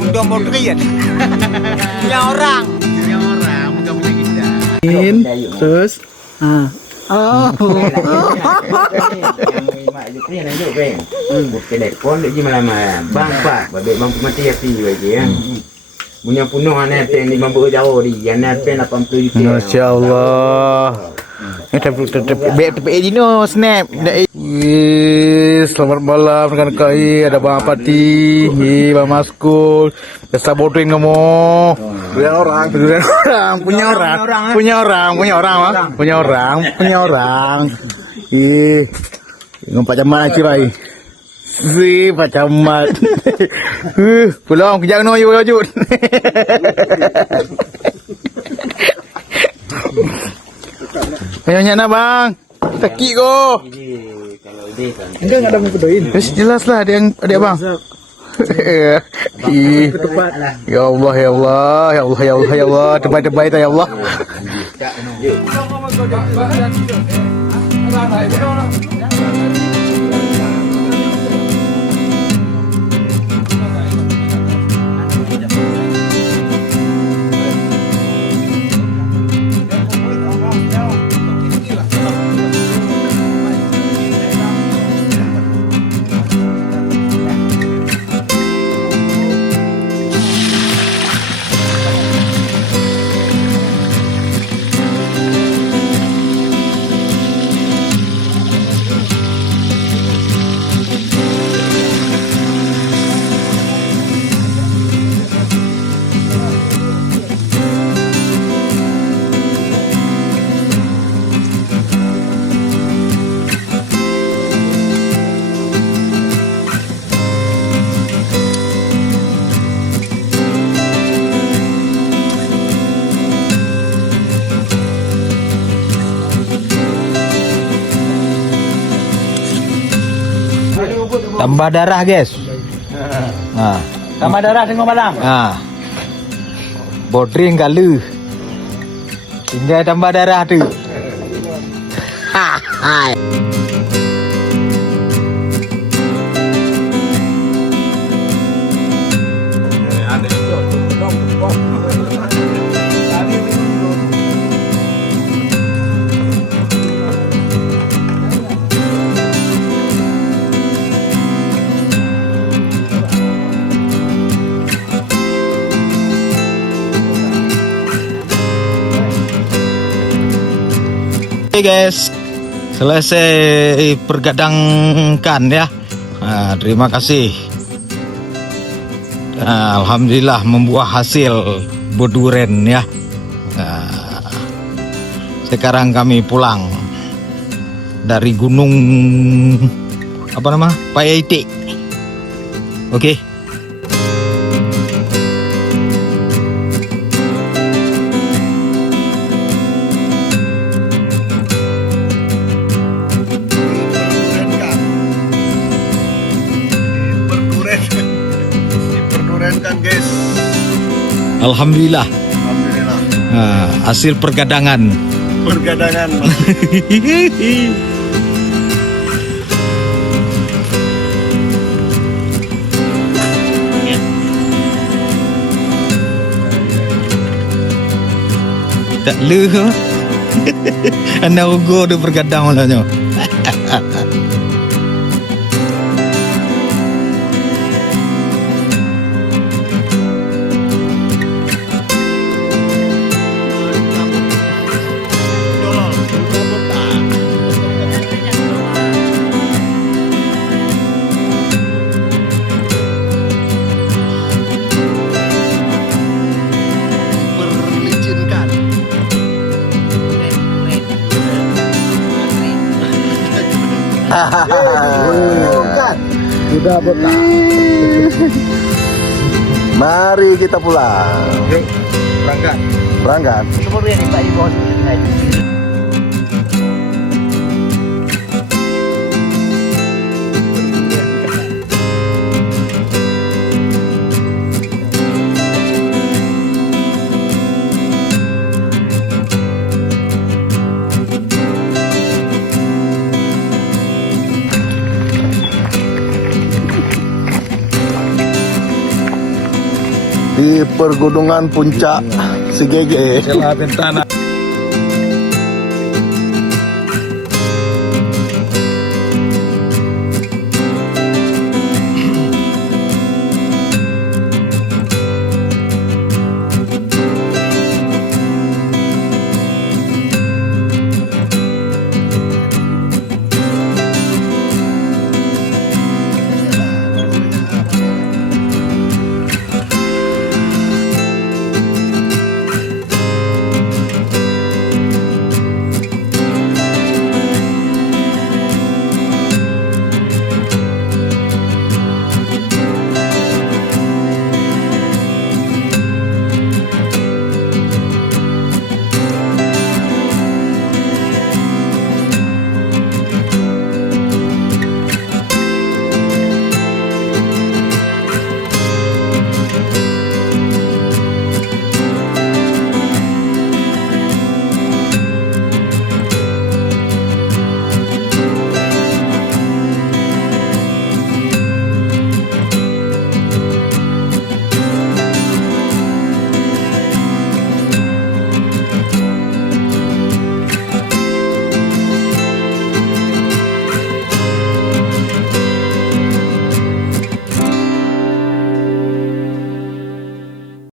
Mudah modern. Punya orang. Bukan punya kita. Terus Mak ni nak duk kan. Bukan telefon duk je malam-malam. Bang pak, babek bang mati api bagi ya. Punya punuh anak pen 50 jauh di. Anak pen 80 juta. Masya-Allah. Tepi Dino snap. Selamat malam rekan kai, ada Bang Apati, Bang Maskul, Desa Bodring kamu. Punya orang, punya orang. Ngompak camat lagi bai. Pak camat. Pulang kejap no you wajud. Banyak nak bang. Taki ko. Kalau dia kan. Enggak ada mau pedoin. Jelas lah ada yang ada bang. Ya Allah ya Allah ya Allah ya Allah ya Allah terbaik-terbaik ya Allah. Tambah darah guys. Tambah darah tengok malam. Bodring galu. Tinggal tambah darah tu. Hai. Oke guys, selesai pergadangkan ya. Terima kasih. Alhamdulillah membuah hasil boduren ya. Sekarang kami pulang dari gunung apa nama? Payaitik. Oke. Guys. Alhamdulillah. Hasil pergadangan. Tak lu. Anak ugo tu pergadang malahnya. Sudah botak. Mari kita pulang. Yuk, berangkat. Kemudian Pak Ibu. di pergunungan puncak si Gege. Selatin tanah.